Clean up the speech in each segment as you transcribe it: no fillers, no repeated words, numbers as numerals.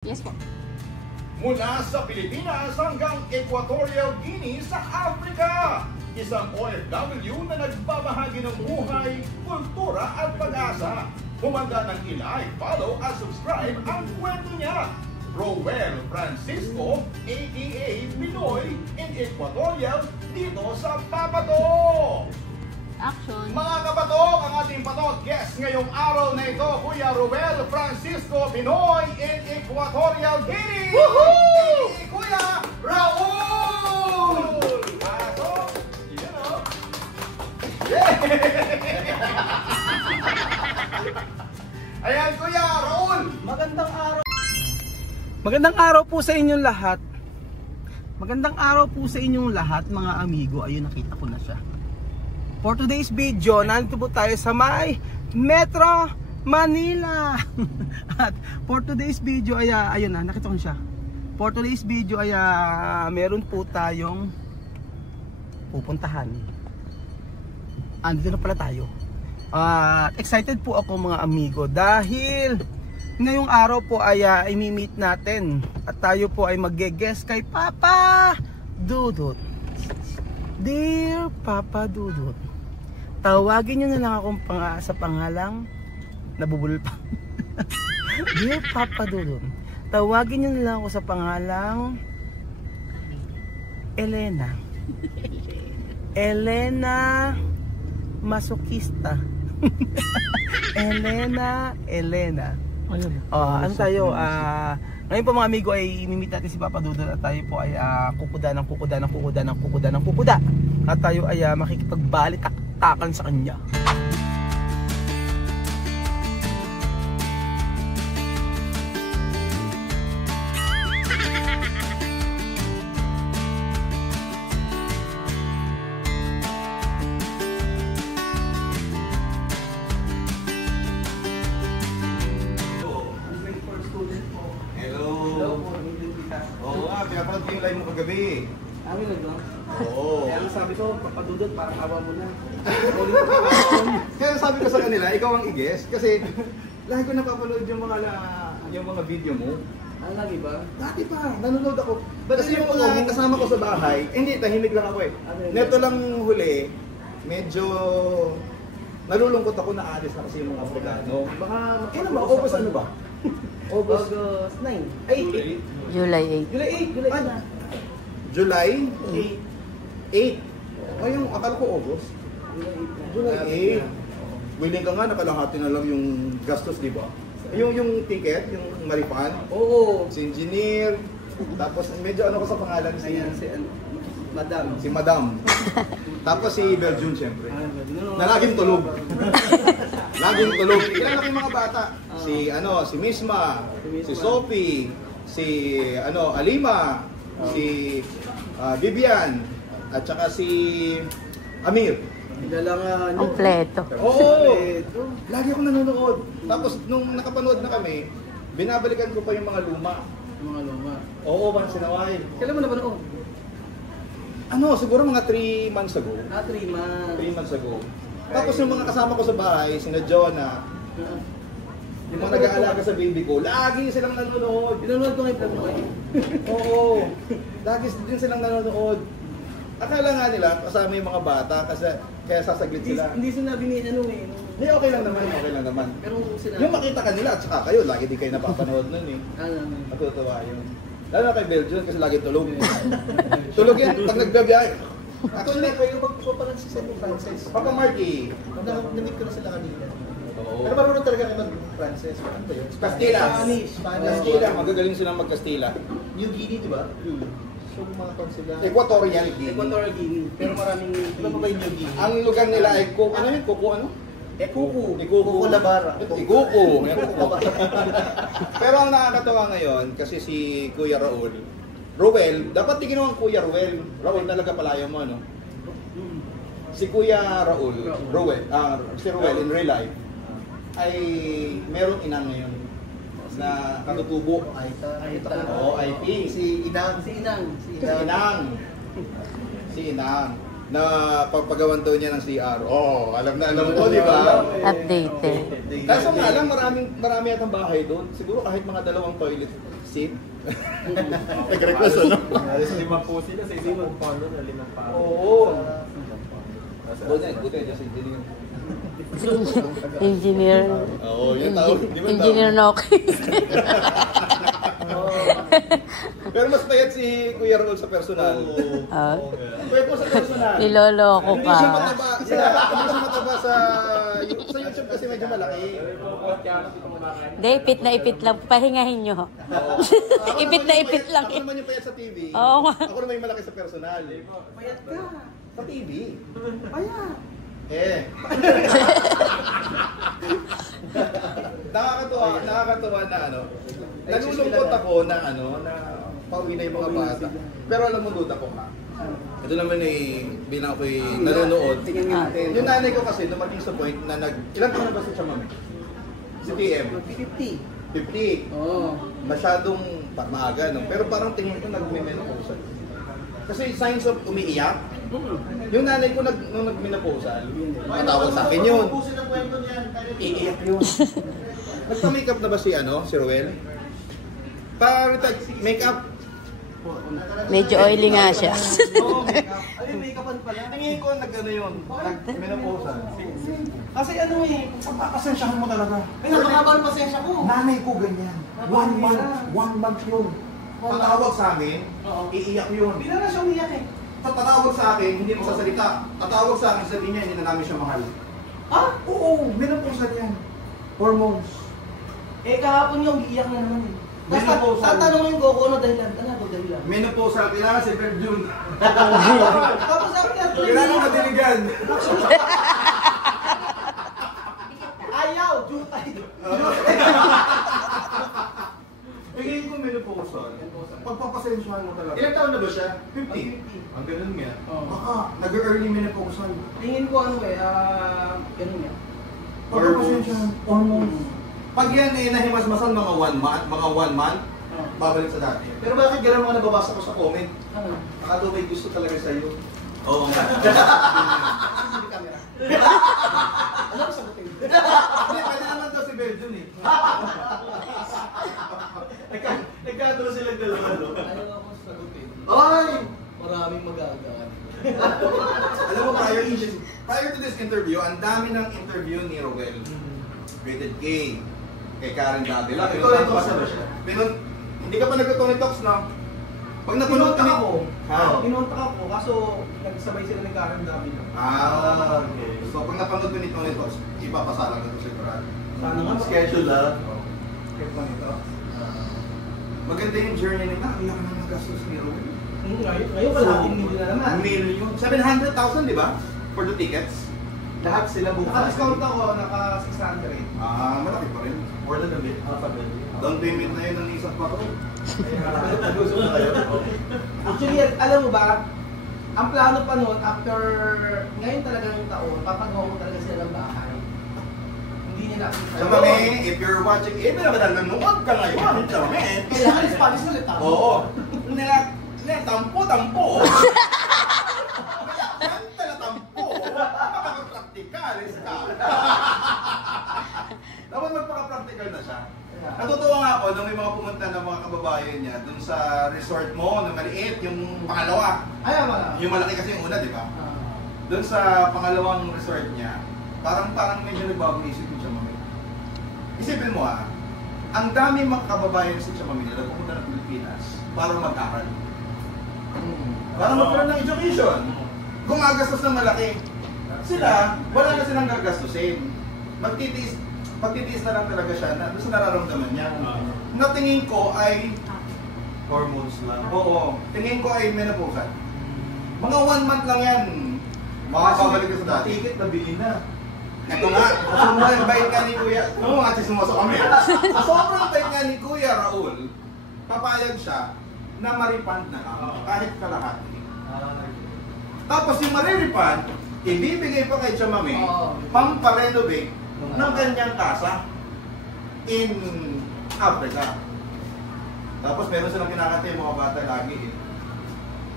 Yes po. Mula sa Pilipinas hanggang Equatorial Guinea sa Africa, isang OFW na nagbabahagi ng buhay, kultura at pag-asa. Humanda ng i-like, follow at subscribe ang kwento niya. Rowel Francisco, aka Pinoy in Equatorial, dito sa Papato. Action. Mga kapatok, ang ating patok guest ngayong araw na ito, Kuya Rowel Francisco Pinoy in Equatorial Guinea! Woohoo! Kuya Raul! Pasok! Yun o! Ayan, Kuya Raul! Magandang araw. Magandang araw po sa inyong lahat. Magandang araw po sa inyong lahat, mga amigo. Ayun, nakita ko na siya. For today's video, nandito po tayo sa may Metro Manila. At for today's video ay ayun na, nakita ko siya. For today's video ay meron po tayong pupuntahan. Andito na pala tayo. Excited po ako, mga amigo, dahil ngayong araw po ay i-meet natin at tayo po ay mag-guest kay Papa Dudut. Dear Papa Dudut, tawagin nyo na lang akong sa pangalang nabubulol pa. Dear Papa Dudut, tawagin nyo na lang ako sa pangalang Elena. Elena Masokista. Elena. Ano tayo? Ngayon po, mga amigo, ay imimit natin si Papa Dudut at tayo po ay kukuda. At tayo ay makikipagbalitakan sa kanya. Pinapanood ko yung live mo kagabi. Amin lang, no? Oo. Kaya sabi ko, Papa Dudut, parang awa mo na. Kaya sabi ko sa kanila, ikaw ang i-guest. Kasi lagi ko napapanood yung mga video mo. Lagi ba? Dati pa, nanonood ako. Kasi yung mga kasama ko sa bahay, hindi, tahimik lang ako eh. Neto lang huli, medyo nalulungkot ako na alis na kasi yung mga Afrikano. Baka, kailan ba? August ano ba? August 9. Ay, 8. July 8. July 8. July 8 na. July 8. Ngayong akala ko August. July 8. Willing ka nga, nakalahati na lang yung gastos, di ba? Yung ticket, yung Marifan. Oo. Si engineer. Tapos medyo ano ko sa pangalan si Madam. Si Madam. Tapos si Belgium siyempre. Na laging tulog. Laging tulog. Ilan lang yung mga bata? Si Misma, si Sophie, si Alima, si Vivian, at saka si Amir. Kompleto. Oo! Lagi akong nanonood. Tapos nung nakapanood na kami, binabalikan ko pa yung mga luma. Mga luma. Oo, once in a while. Kailan mo napanood? Siguro mga 3 months ago. 3 months. 3 months ago. Tapos yung mga kasama ko sa bahay, sina Jonah, yung mga nag-aalaga sa baby ko, lagi silang nanonood. Pinanood ko ngayon po eh. Oo. Lagi din silang nanonood. Akala nga nila, kasama yung mga bata, kasi kaya sasaglit sila. Hindi sinabi ni ano eh. Hindi, okay lang naman. Pero sinabi. Yung makita ka nila at saka kayo, lagi din kayo napapanood nun eh. Matutuwa yun. Lalo na kay Belgium kasi lagi tulog. Tulog yan pag nagbabiyahe. Actually, kayo magpupalan si San Francis. Papa Marky. Namit ko na sila kanina. Oo. Pero marunong talaga kayo mag-Francis. Ano ba yun? Castilla. Spanish. Castilla. Magagaling silang mag-Castilla. New Guinea, di ba? So, mga sila. Equatorial Guinea. Equatorial Guinea. Pero maraming... Ano ba yung New Guinea? Ang lugar nila ay Kuku. Ano yun? Kuku ano? Kuku. Kuku Labara. Kuku. Pero ang nakakatawa ngayon, kasi si Kuya Rowel, dapat di ginawa ang Kuya Rowel. Raul talaga palayo mo, ano? Si Kuya Rowel in real life, ay merong inang ngayon na katutubo. Oo, IP. Si Inang. Na pagpagawan daw niya ng CR. Oh, alam ko, di ba? Updated. Kaso nga lang, marami atang bahay doon. Siguro kahit mga 2 toilet Sin? Nag-request ano? Lima po sila sa isang pound na 5 pound. Oo. Buti dyan sa engineer. Engineer. Oo, yung tao. Engineer Noki. Pero mas payat si Kuya Raul sa personal. Payat mo sa personal. Niloloko Hindi siya ka. mataba. Hindi siya mataba sa YouTube kasi medyo malaki. Hindi, ipit na ipit lang. Pahingahin nyo. Ipit na ipit lang. Ako naman yung payat sa TV. Oo nga. Ako naman yung malaki sa personal. Payat ka. Sa TV. Payat. Nakakatuwa na ano. Nalulungkot ako na pauwi na yung mga bata. Pero alam mo, duda ko ka. Ito naman bilang ako'y nanonood. Yung nanay ko kasi dumating sa point na ilan taon na ba si Chamame? Si TM? 50. 50. Oo. Masyadong maaga, no? Pero parang tingin ko nag-menopause. Kasi signs of umiiyak. Yung nanay ko nung nag-menopausal, matawag sa akin yun. Iiyak yun. Nagpa-makeup na ba si Ruel? Makeup. Medyo oily nga siya. Oo, makeup. Ay, make-upan pala. Tingin ko yun. Nag-menopausal. Kasi pagpapasensyahan mo talaga. Ay, nakakaba ang pasensya ko. Nanay ko ganyan. 1 month yun. Tatawag sa amin, iiyak yun. Bila na siya umiyak eh. Tatawag sa akin, hindi magsasalita. Tatawag sa akin, sabihin niya, hindi na namin siya mahal. Ha? Oo, menopausal yan. Hormones. Kahapon yung iiyak na naman eh. Tapos tatanungin ko kung ano dahilan. Ano ako dahilan? Menopausal, kailangan si Perjun. Tapos sabi niya, Kailangan madiligan. ayaw, jutay. Tingin ko menopausal. Pagpapasensyahan mo talaga. Ilang taon na ba siya? 50. Ang ganun nga. Nag-early menopausal. Tingin ko ganun yan. Pagpapasensyahan. Hormones. Pag yan nahimasmasan mga 1 month, babalik sa dati. Pero bakit gano'n mga nababasa ko sa comment? Ano? Baka daw may gusto talaga sa'yo. Oo nga. Ano ba sagutin? Hindi, pwede naman daw si Belgium eh. Nagkatulo silang dalawa, no? Ayaw ako sagutin. Ay! Maraming magagawa. Alam mo, prior to this interview, ang dami ng interview ni Roel. Rated K. Kay Karen Davila. Hindi ka pa nagka-Tony Talks, no? Pag napanood ka nito, Pinunta ako, kaso nagsabay sila ng Karen Davila. okay. So pag napanood ko ni Tony Talks, ipapasalang na ito sa Quran. Sana nga Schedule maganda yung journey nila. Ang laki ng nagastos ni Roel. Ngayon kalahating million na naman. Million. 700,000, di ba? For the tickets. Lahat sila bukas. Naka-discount ako, naka-600. Malaki pa rin. More than a bit. Down payment na yun ng isang paro. Actually, alam mo ba, ang plano pa noon, after ngayon talagang taon, papagawa ko talaga sila ng bahay. Hindi nila nakita. So mami, if you're watching, nanonood ka ngayon. So mami. Kailangan Spanish ulit ako. Oo. Tampo. Kanta na tampo. Makakapraktikales ka. Dapat magpaka-practical na siya. Natutuwa nga ako nung may mga pumunta ng mga kababayan niya dun sa resort mo na maliit, yung pangalawa. Ayaw mo na. Yung malaki kasi yung una, di ba? Dun sa pangalawang resort niya, parang medyo nagbagong isip yung Chamamil. Isipin mo ang dami mga kababayan sa Chamamil na pumunta ng Pilipinas para mag-aral. Para magkaroon ng education. Gumagastos ng malaki. Sila, wala na silang gagastusin. Magtitiis na lang talaga siya na sa nararamdaman niya. Na tingin ko ay Hormones lang. oo, tingin ko ay menopausal. Mga 1 month lang yan. Makakabalik ka sa dati. Ticket na bili na. Ito nga, sobrang bait nga ni Kuya. Oo, ati sumasok kami. Sobrang bait nga ni Kuya Raul. Papayag siya na ma-refund na lang. Kahit kalahati. Tapos yung ma-refund, ibibigay pa kay Chamame pang-renovate ng kanyang kasa in Africa. Tapos meron silang kinakanta yung mga bata lagi eh.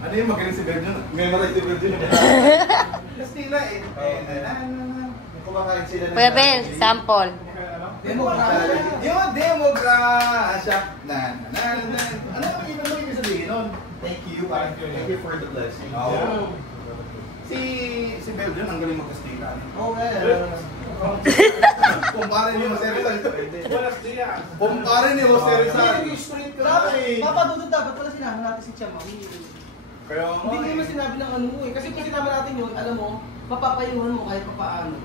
Ano yung magaling si Virgin? Memorize si Virgin. Kasi nila eh. Kumakain sila ng... Pwede, sample. Demokrasya. Yung demokrasya. Ano ang ibig sabihin nun? Thank you for the blessing. Si Belgian, ang galing mag-Kastila. Kumpare ni Jose Rizal. Kumpare ni Jose Rizal. Papadudod dapat pala sinabi natin si Chama. Kaya Hindi naman sinabi ng ano eh. Kasi kung sinabi natin yun, alam mo, mapapayuhan mo kahit papaano.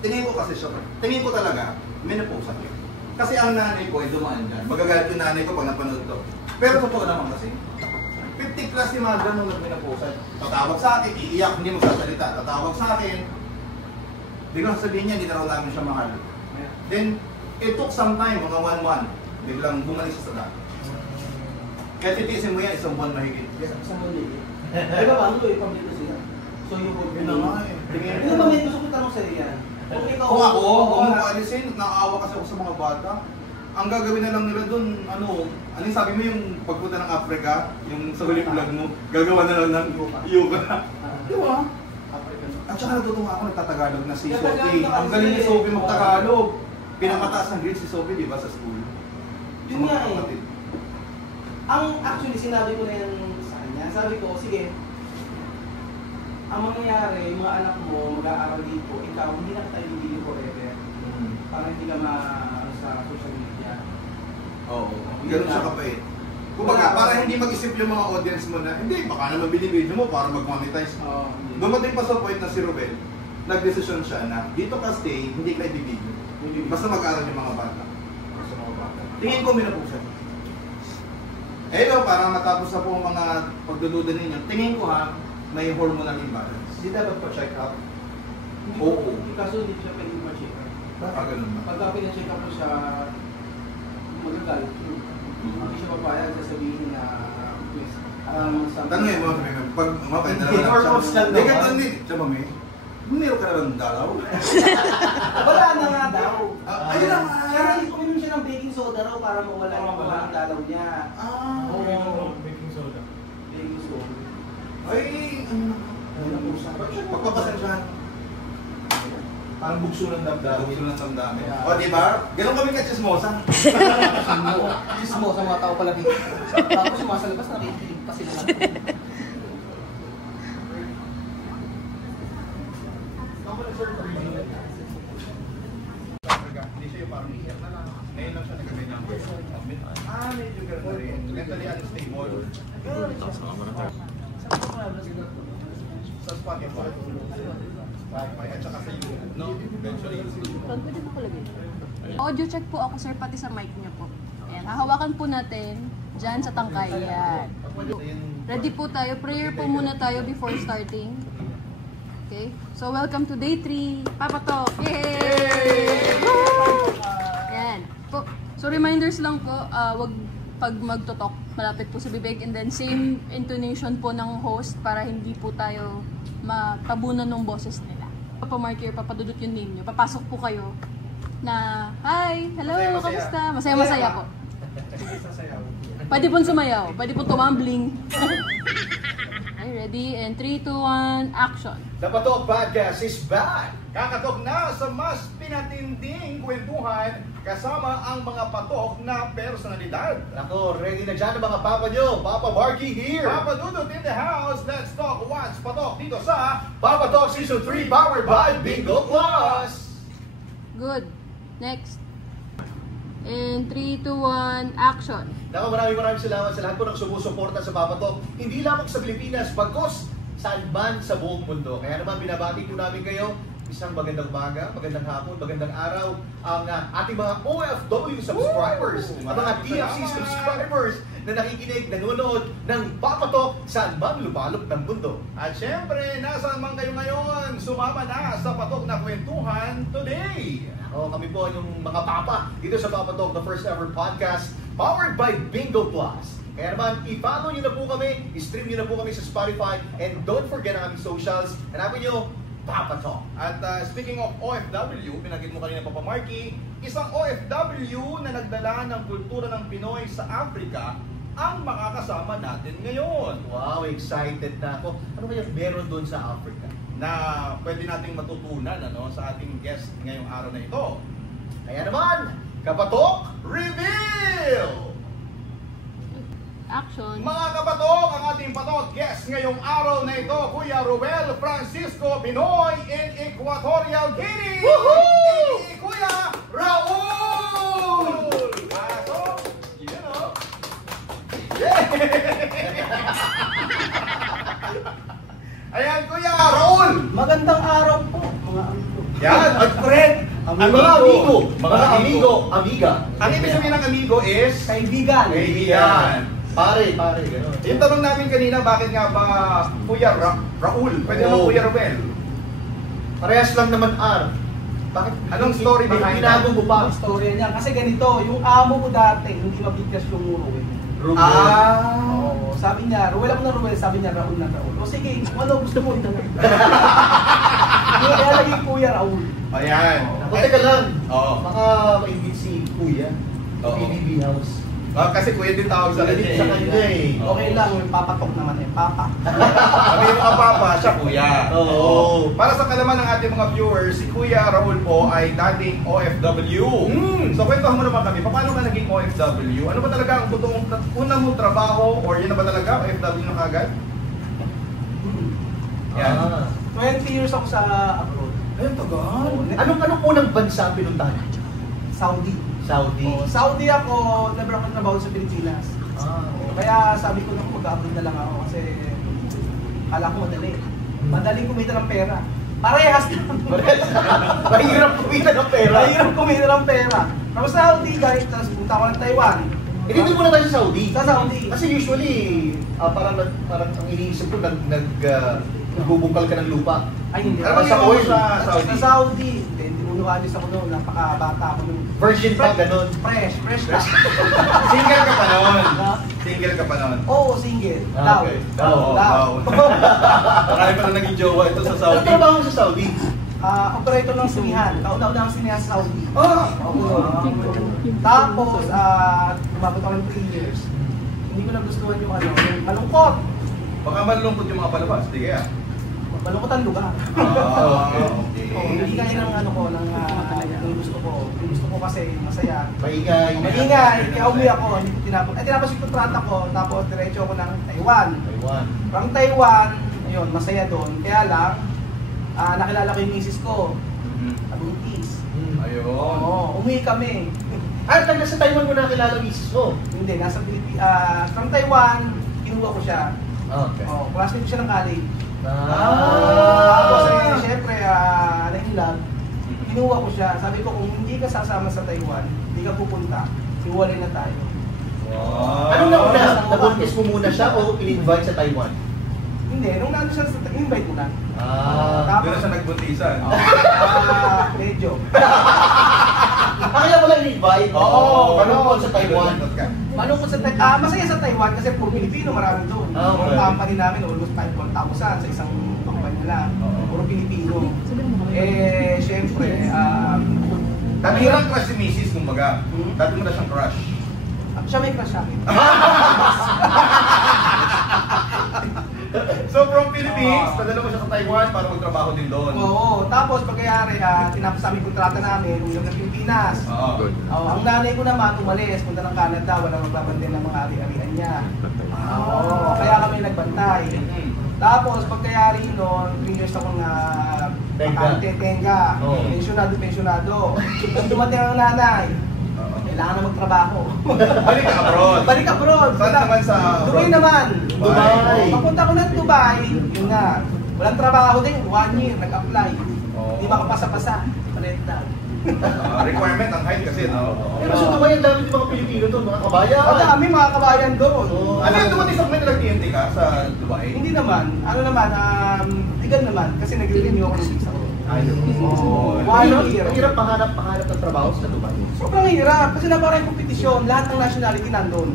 tingin ko kasi siya, tingin ko talaga, menopause siya. Kasi ang nanay ko ay dumaan dyan. Magagalit yung nanay ko pag napanood to. Pero totoo naman kasi, 50 plus si Madra nung nag-menopause. Tatawag sa akin, iiyak, hindi magsasalita. Tatawag sa akin, biglang sabihin niya, hindi na raw namin siya mahal. Then, it took some time, mga 1 month, biglang bumalik siya sa dati. Kaya titiisin mo yan, isang buwan mahigit. Isang mahigit. Ay ba, ano eh, pamilito sila. So yung hope Yun na nga eh. Ano ba, may gusto ko tanong sa'yo yan? Kung ako alisin, nakaawa kasi ako sa mga bata. Ang gagawin na lang nila doon, anong sabi mo yung pagpunta ng Africa, yung sa huling vlog mo, gagawa na lang ng yoga. Di ba? At saka natutuwa ako, nagtatagalog na si Sophie. Ang galing ni Sophie magtagalog. Pinamataas ng grade si Sophie, di ba, sa school? Yun nga eh. Actually, sinabi ko na yan sa kanya. Sabi ko, sige, ang mangyayari, yung mga anak mo, mag-aaral dito, ikaw, hindi na tayo bibili forever. Para hindi ka sa social media. Oo. Ganun siya kapait. Kumbaga, para hindi mag-isip yung mga audience mo na, hindi, baka naman binibidyo mo para mag-monetize. Dumating pa sa point na si Ruben, nag-desisyon siya na dito ka stay, hindi ka ibibidyo. Basta mag-aaral yung mga bata. Tingin ko minapusan. Hello, para matapos na po ang mga pagdududa ninyo, tingin ko may hormonal imbalance. Hindi dapat pa-check up? Oo. Kaso hindi siya pwede ma-check up. Ganun ba? Pagka pina-check up mo siya, magagalit. Hindi siya papayag sasabihin na tanongin mo, pag mapay na naman hormones lang hindi ka tanongin. Siya mami, meron ka naman dalaw? Wala na nga daw. Ayun na nga. Kaya uminom siya ng baking soda raw para mawala yung dalaw niya. Baking soda. Baking soda. Ay, pagpapasensyahan. Parang bugso ng damdamin. Bugso ng damdamin. O, diba? Ganun kami ka-chismosa. Chismosa mga tao pala dito. Tapos yung mga sa labas, nakikilig pa sila lang. Hindi siya yung parang iyak na lang. Ngayon lang siya nagagay ng medyo gano'n na rin. Mentally unstable. Sa Spotify. At saka sa YouTube, no? Eventually. Pwede po palagay. Audio check po ako, sir, pati sa mic niyo po. Ayan, hahawakan po natin dyan sa tangkayan. Ready po tayo. Prayer po muna tayo before starting. Okay? So, welcome to day 3. Papatok! Yay! Woo! Ayan. Po. So, reminders lang po, wag pag magtotok, malapit po sa bibig, and then same intonation po ng host para hindi po tayo matabunan ng boses nila. Papamark here, papadudot yung name nyo. Papasok po kayo na, hi, hello, kamusta? Masaya-masaya po. Pwede pong sumayaw, pwede pong tumambling. Okay, ready? And 3, 2, 1, action! The Patok Podcast is back! Kakatok na sa mas pinatinding kwentuhan kasama ang mga patok na personalidad. Ako, ready na dyan ang mga papa nyo. Papa Marky here. Papa Dudut in the house. Let's talk what's patok dito sa Papa Talk Season 3 powered by Bingo Plus. Good. Next. And 3, 2, 1, action! Naku, maraming salamat sa lahat po ng sumusuporta sa Papa Talk. Hindi lamang sa Pilipinas, bagkos saan man sa buong mundo. Kaya naman binabati po namin kayo. Isang magandang umaga, magandang hapon, magandang araw ang ating mga OFW subscribers, ang mga TFC subscribers na nakikinig, nanonood ng Papa Talk saan man lupalop ng mundo. At syempre, nasaan man kayo ngayon, sumama na sa patok na kwentuhan today. Kami po yung mga papa dito sa Papa Talk, the first ever podcast powered by Bingo Plus. Kaya naman, i-follow nyo na po kami, i-stream nyo na po kami sa Spotify, and don't forget ang aming socials. Hanapin nyo, Papa Talk. At speaking of OFW, pinagin mo kanina Papa Marky, isang OFW na nagdala ng kultura ng Pinoy sa Africa ang makakasama natin ngayon. Wow, excited na ako. Ano kaya meron doon sa Africa? Na pwede nating matutunan sa ating guest ngayong araw na ito. Kaya naman, Kabatok, reveal! Action. Mga kabatok, ang ating patok guest ngayong araw na ito, Kuya Ruel Francisco Binoy in Equatorial Guinea! Woohoo! Kuya Raul! So, you know. Ayan, Kuya Raul! Magandang araw po, mga amigo. Yan, at friend! Mga amigo, amiga. Ang ibig sabihin ng amigo is Kaibigan. kaibigan. Pare, gano'n. Yung tanong namin kanina, bakit nga ba Kuya Raul? Pwede naman Oo. Kuya Ruel. Parehas lang naman R. Bakit? Anong story behind Binago mo pa? Ang storya niya, kasi ganito, yung amo ko dati, hindi mabigkas yung Ruel. Oo, sabi niya, Ruel ako na Ruel, sabi niya, Raul na Raul. O sige, kung ano gusto mo, ito na. Kaya lagi Kuya Raul. Ayan. O, teka lang. Oo. Baka maingit si Kuya. Oo. PBB House. Kasi Kuya din tawag sa kanya. Sa kanya eh. Okay lang, yung papatok naman eh, papa. Sabi mo ka papa, siya Kuya. Oo. Para sa kalaman ng ating mga viewers, si Kuya Raul po ay dating OFW. So kwentuhan mo naman kami, paano ka naging OFW? Ano ba talaga ang totoong unang mong trabaho or yun na ba talaga OFW na kagad? Yan. 20 years ako sa abroad. Ayun, tagal. Anong unang bansa ang pinuntahan? Saudi. Saudi. Saudi ako, never ako trabaho sa Pilipinas. Kaya sabi ko na mag-abroad na lang ako kasi kala ko madali. Madaling kumita ng pera. Parehas naman. Mahirap kumita ng pera. Mahirap kumita ng pera. Tapos Saudi, guys, tapos punta ako ng Taiwan. Hindi doon muna tayo sa Saudi. Sa Saudi. Kasi usually, parang ang iniisip ko, nagbubungkal ka ng lupa. Ay, hindi. Ano bang Sa ginawa mo oil? sa Saudi? Sa Saudi. Hindi mo nuhalis ako noon. Napakabata ako noon. Virgin pa, ganun. Fresh lang. Single ka pa noon? Ha? Single ka pa noon? Oo, single. Ah, Daw. okay. Daw. Marami pa na naging jowa ito sa Ano Saudi. trabaho mo sa Saudi? Operator ng sinihan. Kauna-una ang sinihan sa Saudi. Ah! Tapos, lumabot ako ng 3 years. Hindi ko nagustuhan yung yung malungkot. Baka malungkot yung mga palabas, di kaya? Malungkot ang lugar. Okay. Hindi kaya ng gusto ko. Yung gusto ko kasi masaya. Maingay. Kaya umuwi ako. Hindi ko tinapos. Tinapos yung kontrata ko. Tapos diretso ako ng Taiwan. From Taiwan, ayun, masaya doon. Kaya lang, nakilala ko yung misis ko. Abuntis. Ayun. Oo, umuwi kami. Taga sa Taiwan mo nakilala misis mo? Hindi, nasa Pilipinas. From Taiwan, kinuha ko siya. Okay. Classmate ko siya ng college. Ah. Tapos syempre, in love, kinuha ko siya. Sabi ko, kung hindi ka sasama sa Taiwan, hindi ka pupunta, hiwalay na tayo. Wow. Ano na una? Nabuntis mo muna siya o in-invite sa Taiwan? Hindi, nung nandun siya sa invite mo na. Doon na siya nagbuntisan. Medyo. Kaya mo lang in-invite? Oo. Malungkot sa Taiwan. Malungkot sa Taiwan. Masaya sa Taiwan kasi puro Pilipino, marami doon. Okay. Yung company namin, almost 5,000 sa isang company nila. Puro Pilipino. Syempre, Dati mo lang crush si Mrs. kumbaga. Dati mo na siyang crush. siya may crush sa akin. So from Philippines, nadala mo siya sa Taiwan para magtrabaho din doon. Oo, tapos pagkayari, tinapos namin kontrata namin, ulang ng Pilipinas. Oo. Ang nanay ko naman, umalis, punta ng Canada, walang magbabantay ng mga ari-arian niya. Kaya kami nagbantay. Tapos pagkayari noon, 3 years akong tenga. Pensyonado. Nung dumating ang nanay, kailangan na magtrabaho. Balik ka abroad. Balik abroad. Saan naman sa Dubai abroad? naman. Dubai. Papunta ko ng Dubai, yun nga. Walang trabaho din, 1 year, nag-apply. Hindi makapasa-pasa. Palit na. Requirement ang height kasi, no? Pero sa Dubai, ang dami din mga Pilipino doon, mga kabayan. Ang dami mga kabayan doon. Ano yung dumating sa may nag-TNT ka sa Dubai? Hindi naman. Ano naman, legal naman. Kasi nag-renew ako ng visa ko. Ang hirap mahanap ng trabaho sa Dubai. Sobrang hirap. Kasi napakarang kompetisyon. Lahat ng nationality nandun.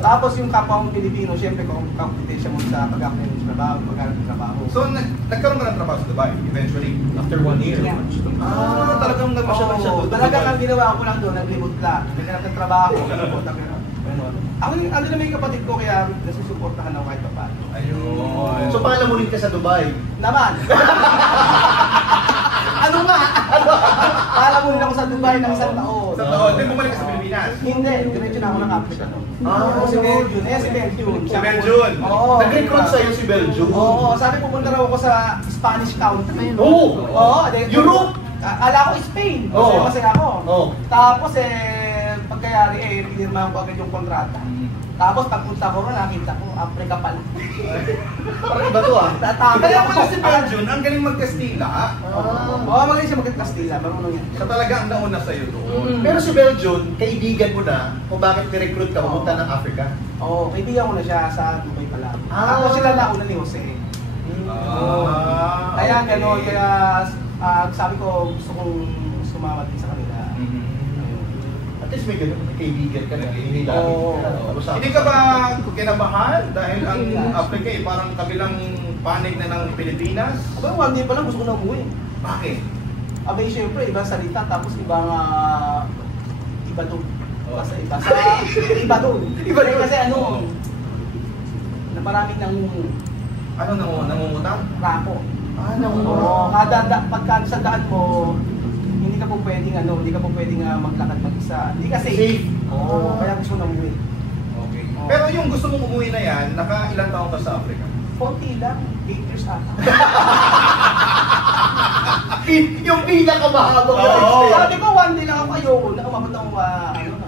Tapos yung kapwa mong Pilipino, syempre competition mo sa pag-apply ng trabaho, pag-apply ng trabaho. So nagkaroon ka ng trabaho sa Dubai eventually? After 1 year. Talagang nagmasyalan siya doon. Talagang ang ginawa ko lang doon, naglibot lang. Naghanap ng trabaho, naglibot lang. Ako ano naman yung kapatid ko, kaya nasusuportahan ako kahit pa paano. Ayun. So pangalamunin ka sa Dubai. Naman! Ano nga? Palamunin ako sa Dubai ng isang taon. Sa taon, then bumalik ka sa Pilipinas. Hindi, diretso na ako ng Africa. Si Belgium. Si Belgium. Si Belgium. Oo. Nag-recruit sa'yo si Belgium. Oo, sabi pupunta raw ako sa Spanish country. Oo. Oo, Europe. Akala ko Spain. Oo. Masaya ako. Oo. Tapos pagkayari pinirmahan ko agad yung kontrata. Tapos pagpunta ko nakita ko, Africa pala. Parang iba to ah. Kaya pala si Belgium, ang galing mag-Kastila. Oo, magaling siya mag-Kastila, marunong yan. Siya talaga ang nauna sa'yo doon. Pero si Belgium, kaibigan mo na kung bakit ni-recruit ka pumunta ng Africa. Oo, kaibigan ko na siya sa Dubai pala. Ah. Ako sila nauna ni Jose. Kaya gano'n, kaya sabi ko gusto kong sumama din sa kanila. At least may ganun, may kaibigan ka na. Oo. Hindi ka ba kinabahan dahil ang Africa parang kabilang panig na ng Pilipinas? Aba, one day pa lang gusto ko na umuwi. Bakit? Abay, syempre, ibang salita, tapos ibang iba doon. Basta iba. Iba doon. Iba rin kasi na maraming Ano nangungutang? rapo. Nangungutang. Oo, pagka sa daan mo, hindi ka po pwedeng maglakad mag-isa. Hindi kasi Safe. Oo, kaya gusto ko na umuwi. Okay. Pero yung gusto mong umuwi na yan, naka-ilang taon ka sa Africa? 40 lang, 8 years ata. Yung pinakamahabang na Oo. stay. Sabi ko, one day lang ako ayoko na umabot ng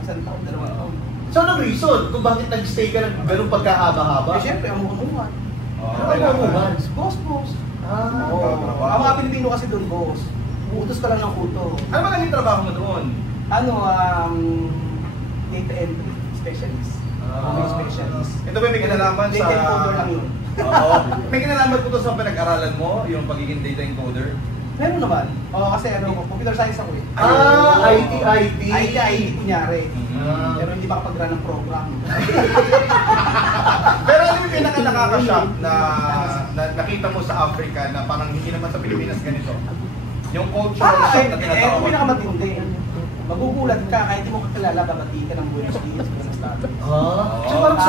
isang taon, 2 taon. So anong reason kung bakit nag-stay ka ng ganung pagkahaba-haba? Eh, syempre, ang umuwan. Ano umuwan? Boss. Oo. Ang mga Pilipino kasi doon, boss. Utos ka lang ng kuto. Ano ba naging trabaho mo doon? Data entry specialist. May specialist. Ito ba may kinalaman sa... Data encoder lang yun. Oo. May kinalaman po to sa pinag-aralan mo, yung pagiging data encoder? Meron naman. Oo, kasi computer science ako eh. IT, kunyari. Pero hindi ba kapag-run ng program? Pero ano yung pinaka-nakaka-shock na nakita mo sa Africa na parang hindi naman sa Pilipinas ganito? Yung cultural shock na Ito tinatawag. pinakamatindi. Magugulat ka, kahit hindi mo kakilala, babati ka ng Buenos Dias, Buenos Aires. So parang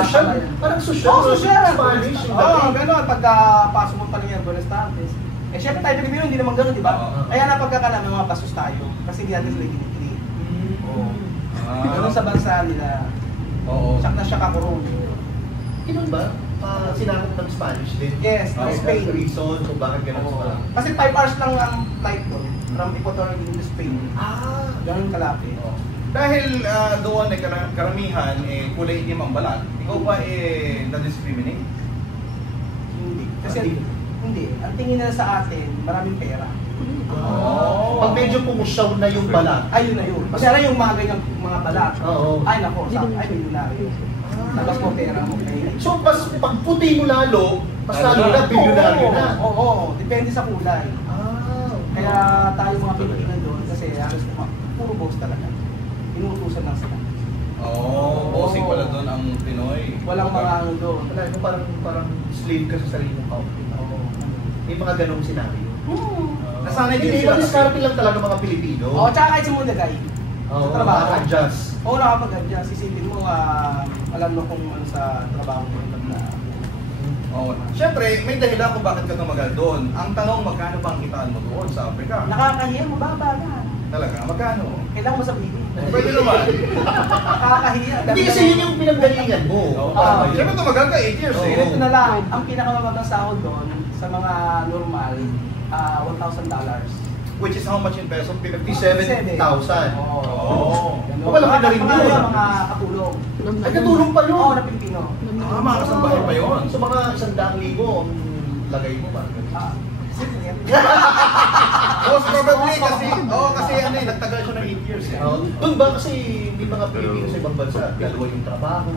social, Oo, social. Spanish. Oo, gano'n. Pagkapasok mo pa rin yan, Buenos Aires. Eh, syempre tayo Pilipino, hindi naman gano'n, di ba? Kaya napagkakala may mga bastos tayo. Kasi hindi natin sila itinitili. Gano'n sa bansa nila. Oo. Siyak na siyak ako ron. Ganun ba? Sinakop ng Spanish din? Yes, ng Spain. Reason kung bakit ganun sa Kasi 5 hours lang ang flight doon. From Equatorial Guinea to Spain. Gano'n kalapit. Dahil doon ay karamihan kulay itim ang balat, ikaw ba na-discriminate? Hindi. Kasi hindi. Ang tingin nila sa atin, maraming pera. Pag medyo pumusyaw na yung balat. Ayun na yun. Kasi alam yung mga ganyang mga balat. Oo. Ay nako, ay milyonaryo. Labas mo pera mo. So pag puti mo lalo, mas lalo na bilyonaryo na. Oo, depende sa kulay. Kaya tayo mga Pilipino doon, kasi halos puro boss talaga. Inuutusan lang sila. Bossing pala doon ang Pinoy. Walang mga ano doon. Wala, yung parang slave ka sa sarili mong country. May mga ganong sinabi. Nasanay din Hindi, sila madiskarte lang talaga mga Pilipino. Oo, tsaka kahit sa Mundagay. Oo, Sa trabaho. nakaka-adjust. Oo, nakapag-adjust. Isipin mo, alam mo kung ano sa trabaho mo. Siyempre, may dahilan kung bakit ka tumagal doon. Ang tanong, magkano ba ang kitaan mo doon sa Africa? Nakakahiya, mababa yan. Talaga, magkano? Kailangan mo sabihin. Pwede naman. Nakakahiya. Hindi kasi yun yung pinanggalingan mo. Siyempre tumagal ka 8 years eh. Ito na lang, ang pinakamababang sahod doon sa mga normal, $1,000. Which is how much in peso? 57,000. Oo. Malaki na rin yun. Mga katulong. Ay, katulong pa Oo, yun. na Pilipino. Mga kasambahay pa yun. So mga 100,000 ang lagay mo ba? Most probably kasi, nagtagal siya ng 8 years eh. Doon ba kasi may mga Pilipino sa ibang bansa, dalawa yung trabaho,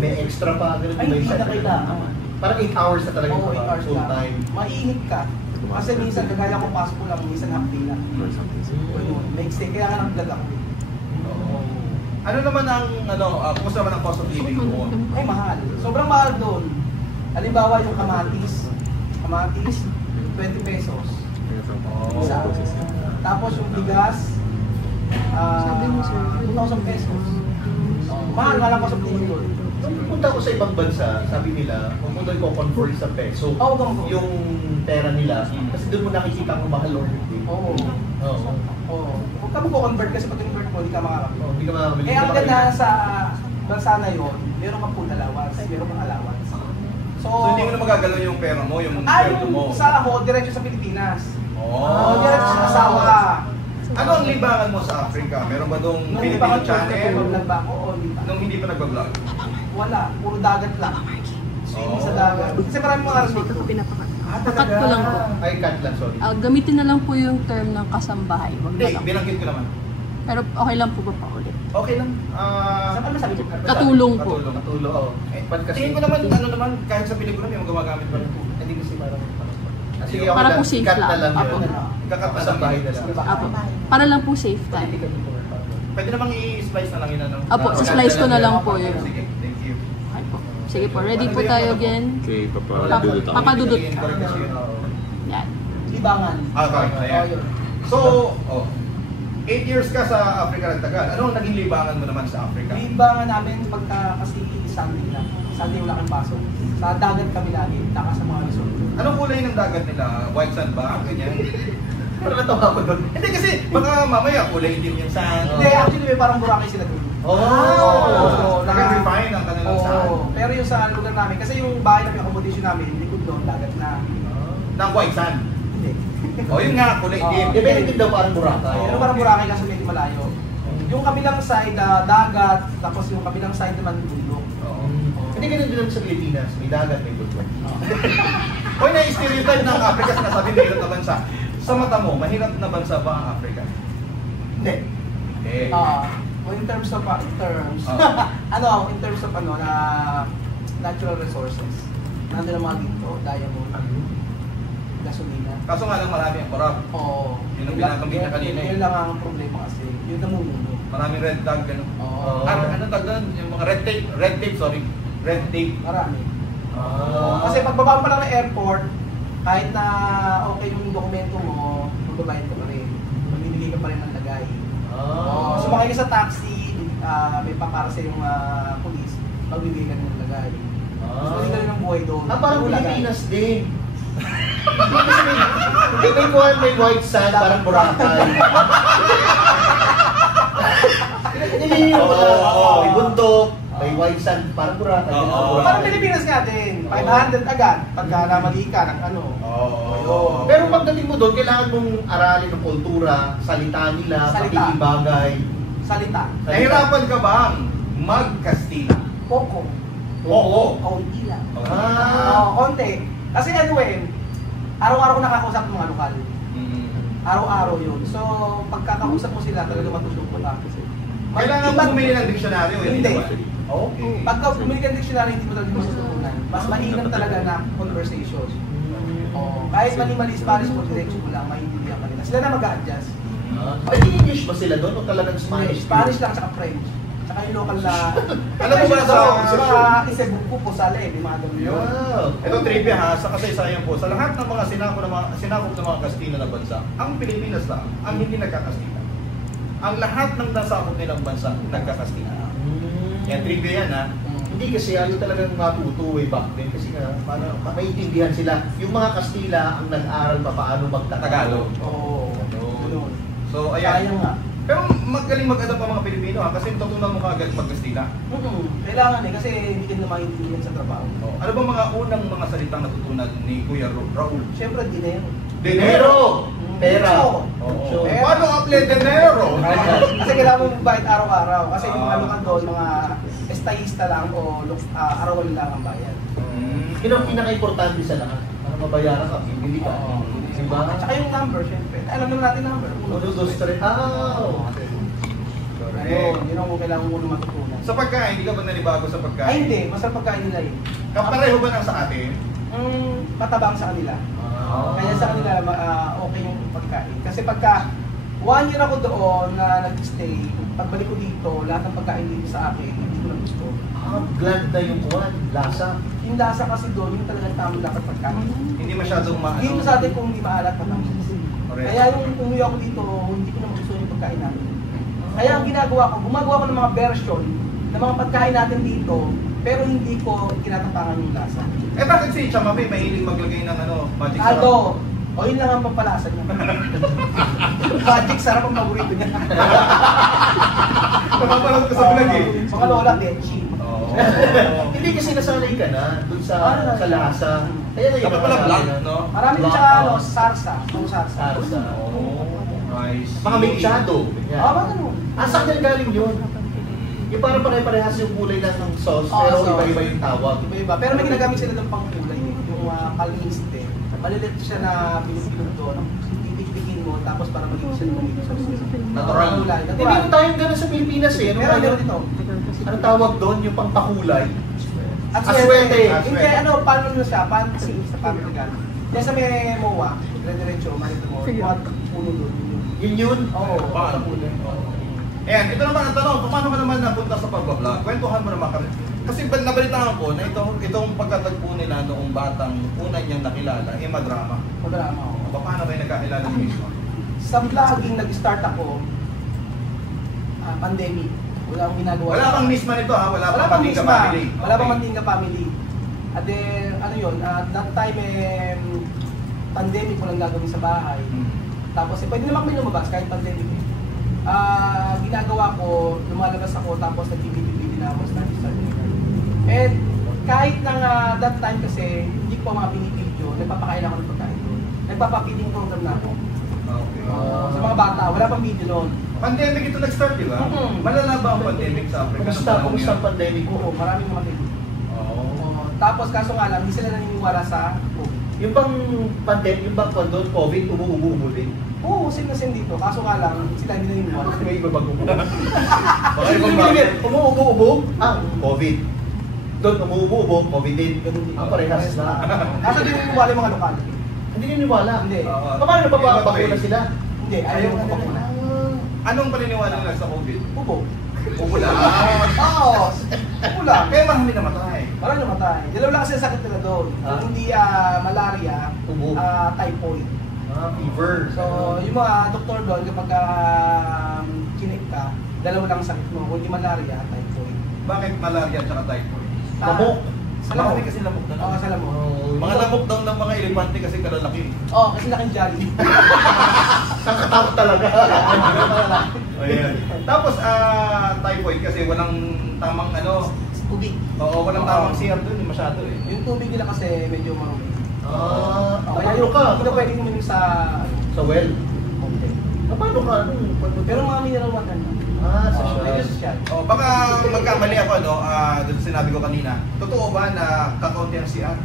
may extra pa, ganun Ay, ba hindi yung na kailangan. Parang 8 hours na talaga Oo, 8 yung hours full lang. time. Mainit ka. Kasi minsan, kagaya ko pasok ko lang, minsan half day lang. May stay, kaya nga nag-vlog ako. Ano naman ang, kumusta naman ang cost of living doon? Ay, mahal. Sobrang mahal doon. Halimbawa yung kamatis, 20 pesos. Isa. Tapos yung bigas, 2,000 pesos. Mahal ang cost of living doon. Nung pumunta ako sa ibang bansa, sabi nila, kung mo doon ko-convert sa peso, yung pera nila, kasi doon mo nakikita kung mahal or hindi. Oo. Huwag ka mag-convert kasi pag convert mo, hindi ka makakabili. Hindi ka makakabili. Kaya ang ganda sa bansa na yun, meron kang full allowance, meron kang allowance. So hindi mo na magagalaw yung pera mo, yung sweldo mo. Yung sa ako, diretso sa Pilipinas. Diretso sa asawa. Ano ang libangan mo sa Africa? Meron ba dong Philippine channel? Nung hindi pa nagbablog? Wala, puro dagat lang. Swimming sa dagat. Kasi marami mga araw dito. Cut ko lang po. Ay, cut lang, sorry. Gamitin na lang po yung term ng kasambahay. Wag na Hindi, lang. binanggit ko naman. Pero okay lang po ba pa ulit? Okay lang. Saan ka sabi ko? Katulong po. Katulong, oo. Tingin ko naman, ano naman, kahit sa pelikula may gumagamit pa rin po. Hindi kasi parang... Sige, Para okay po lang. safe Cut na lang. lang Apo. yun. Ikakat sa bahay na lang. Apo. Para lang po safe time. Pwede namang i-splice na lang yun, ano? Apo, sa-splice ko na lang po yun. Sige, thank you. Okay po. Sige po, ready po tayo again. Okay, papadudot ako. Papadudot. Correct kasi yun. Yan. Libangan. Okay, ayan. So, 8 years ka sa Africa nagtagal. Ano ang naging libangan mo naman sa Africa? Libangan namin pagka kasi Sunday lang. Sunday wala kang pasok. Sa dagat kami lagi, taka sa mga resort. Anong kulay ng dagat nila? White sand ba? Ganyan? Parang natawa ko doon. Hindi kasi baka mamaya kulay itim yung sand. Hindi, actually may parang Boracay sila doon. Naka-refine ang kanilang sand. Pero yung sa lugar namin, kasi yung bahay na accommodation namin, likod doon, dagat na. Ng white sand. Hindi. O yun nga, kulay itim. Depende din daw parang Boracay. Pero parang Boracay kasi medyo malayo. Yung kabilang side, dagat, tapos yung kabilang side naman, bundok. Hindi ganun din sa Pilipinas. May dagat, may bundok. Hoy, na-stereotype ng Africa sinasabi mahirap na bansa. Sa mata mo, mahirap na bansa ba ang Africa? Hindi. Eh. In terms of in terms of na natural resources. Nandun ang mga dito, diamond, gasolina. Kaso nga lang marami ang korap. Oo. Yun ang binabanggit niya kanina eh. Yun lang ang problema kasi. Yun namumuno. Maraming red tag, gano'n. Oo. Ano tag doon? Yung mga red tape, sorry. Red tape. Marami. Kasi pagbaba pa lang ng airport, kahit na okay yung dokumento mo, magbabayad ka pa rin. Magbibigay ka pa rin ng lagay. Sumakay ka sa taxi, may papara sa yung police, magbibigay ka ng lagay. So, hindi ka rin ang buhay doon. Parang Puro lagay. Pilipinas din. May white sand, parang Boracay. May bundok, may white sand, parang Boracay. Parang Pilipinas nga din. 500 agad, pagka namali ka ng ano. Pero pagdating mo doon, kailangan mong aralin ng kultura, salita nila, pakikibagay. Salita. Nahirapan ka bang mag-Kastila? Poco. Oo. O, hindi lang. Konti. Kasi anyway, araw-araw ko nakakausap ng mga lokal. Araw-araw yun. So, pagkakausap mo sila, talaga matutulog lang kasi. Kailangan mo bumili ng diksyonaryo. Hindi. Okay. Pagka bumili ka ng dictionary, hindi mo talaga masutunan. Mas mainam talaga na conversation. Kahit mali-mali Spanish mo, diretso mo lang, maintindihan ka nila. Sila na mag-a-adjust. May English ba sila doon o talagang Spanish? Spanish lang, tsaka French. Tsaka yung local na... Alam mo ba sa mga Isebuco po sa yung mga ganun yun. Ito trivia ha, sa kasaysayan po, sa lahat ng mga sinakop ng mga Kastila na bansa, ang Pilipinas lang ang hindi nagkakastila. Ang lahat ng nasakop nilang bansa nagkakastila. Yan, trivia yan ha. Hindi kasi ayaw talagang matuto way back then kasi nga para maintindihan sila. Yung mga Kastila ang nag-aral pa paano magtatagalog. Oo. Ganun. So ayan. Sayang nga. Pero magaling mag-adapt ang mga Pilipino ha, kasi tutunan mo kaagad mag-Kastila. Kailangan kasi hindi ka na maintindihan sa trabaho. Ano ba mga unang mga salitang natutunan ni Kuya Raul? Siyempre, dinero. Dinero! Pera. So, paano apply dinero? Kasi kailangan mo magbayad araw-araw. Kasi yung mga lokal doon, mga estayista lang o araw lang ang bayad. Yun ang pinaka-importante sa lahat. Para mabayaran ka, bibili ka. Diba? Tsaka yung number, syempre. Alam naman natin number. 1, 2, 3. Yun ang kailangan mo matutunan. Sa pagkain, hindi ka ba nanibago sa pagkain? Ay hindi, basta pagkain nila yun. Kapareho ba ng sa atin? Matabang sa kanila. Kaya sa kanila okay yung pagkain. Kasi pagka 1 year ako doon na nag-stay, pagbalik ko dito, lahat ng pagkain dito sa akin, hindi ko na gusto. Bland na yung lasa. Yung lasa kasi doon, yung talagang tamang dapat pagkain. Hindi masyadong Hindi sa atin kung hindi maalat matamis. Correct. Kaya yung umuwi ako dito, hindi ko na gusto yung pagkain natin. Kaya ang ginagawa ko, gumagawa ko ng mga version ng mga pagkain natin dito pero hindi ko tinatapangan yung lasa. Eh bakit si Chamame mahilig maglagay ng magic sarap? Aldo, o yun lang ang pampalasa niya. Magic sarap ang paborito niya. Napapanood ko sa vlog eh. Mga lola, Denchi. Hindi kasi nasanay ka na dun sa lasa. Kaya na Dapat pala blank, no? Marami din siya sarsa. Mga sarsa. Sarsa. Nice. Mga mechado. Ba ganun? Saan nang galing yun? Yung parang pare-parehas yung kulay lang ng sauce, pero sauce. iba-iba yung tawag. Iba-iba. Pero may ginagamit sila ng pangkulay. Yung kaliste. Malilit siya na pinipilog doon. Pipigpigin mo, tapos para maging siya ng Natural. kulay. Hindi meron tayong gano'n sa Pilipinas eh. Meron dito. Anong tawag doon? Yung pangpakulay? Aswete. Aswete. Hindi, paano na siya? Paano kasi sa paano legal? Diyan sa may MOA, dire-diretso, marito mo, mga puno doon. Yun? Oo, Paano? puno. Ayan, ito naman ang tanong, paano ka naman napunta sa pagbablog? Kwentuhan mo naman kami. Kasi nabalitaan ko na itong pagkatagpo nila noong batang una niyang nakilala, madrama. Madrama ako. Paano kayo nagkakilala ni mismo? Sa vlogging, nag-start ako, pandemic. Wala akong ginagawa. Wala pang misma nito ha? Wala pang pang Mandinga misma. family? Wala pang Mandinga family. At then, that time, pandemic, walang gagawin sa bahay. Tapos, pwede naman kami lumabas kahit pandemic. Ginagawa ko, lumalabas ako, tapos nag-video na ako sa and kahit lang that time kasi, hindi ko pa mga binibideo, nagpapakain ako ng pagkain. Nagpapapiding program na ako. Okay. Sa mga bata, wala pang video noon. Pandemic ito nag-start, di ba? Malala ba ang pandemic sa Africa? Kumusta ang pandemic ko? Oo, maraming mga video. Oo. Tapos kaso nga lang, hindi sila naniniwala sa COVID. Yung bang pandemic, yung bang doon, COVID, umuubo din? Oo, same dito. Kaso nga lang, sila hindi naniniwala. May iba bang umuubo? Baka ibang bagay. Umuubo-ubo? COVID. Doon, umuubo-ubo, COVID din. Ganun din. Ang parehas na. Kaso hindi naniniwala yung mga lokal. Hindi niniwala. Hindi. Paano napapakuna sila? Hindi, ayaw yung bakuna. Anong paniniwala nila sa COVID? Ubo. Ubo lang. Oo, ubo lang. Kaya marami namatay. Parang namatay. Dalawa lang kasi ang sakit nila doon. Ah. Hindi malaria, Ubo. typhoid. Fever. So, yung mga doktor doon, kapag kinik ka, dalawa lang ang sakit mo. Kundi malaria, typhoid. Bakit malaria at typhoid? Lamok. Sa lamok. Marami kasi lamok na. Oo, sa lamok. Mga lamok daw ng mga elepante kasi kalalaki. Oo, kasi laking jolly. Nakakatakot talaga. Ayan. Tapos, typhoid kasi walang tamang Tubig. Oo, walang tamang CR doon, masyado eh. Yung tubig nila kasi medyo marumi. Paano ka? Hindi na pwedeng uminom sa Sa well. konti. Paano ka? Pero mga mineral water na. Sa Medyo siya. social. Oh, baka magkamali ako doon sa sinabi ko kanina. Totoo ba na kakaunti ang CR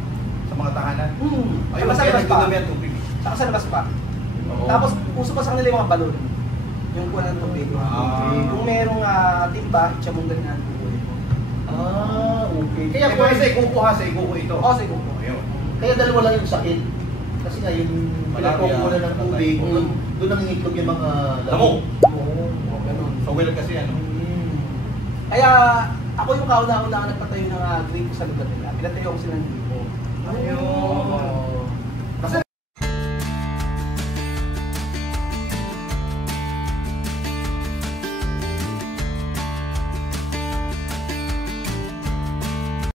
sa mga tahanan? Ayun, Saka sa kaya labas pa. nagdudumi ang tubig. Saka sa labas pa. Oo. Tapos uso pa sa kanila yung mga balon. Yung kuha ng tubig. Kung merong timba, itsamunggan nga ang tubig. Okay. Kaya Kaya kung isa ikukuha sa ikuko ito. Oo, sige po. Ayun. Kaya dalawa lang yung sakit. Kasi nga yung pinagkukunan ng tubig, doon nangingitlog yung mga Lamok. Oo, ganun. So, well kasi Kaya ako yung kauna-una nagpatayo ng gripo sa lugar nila. Pinatayo ko sila ng gripo. Ayun.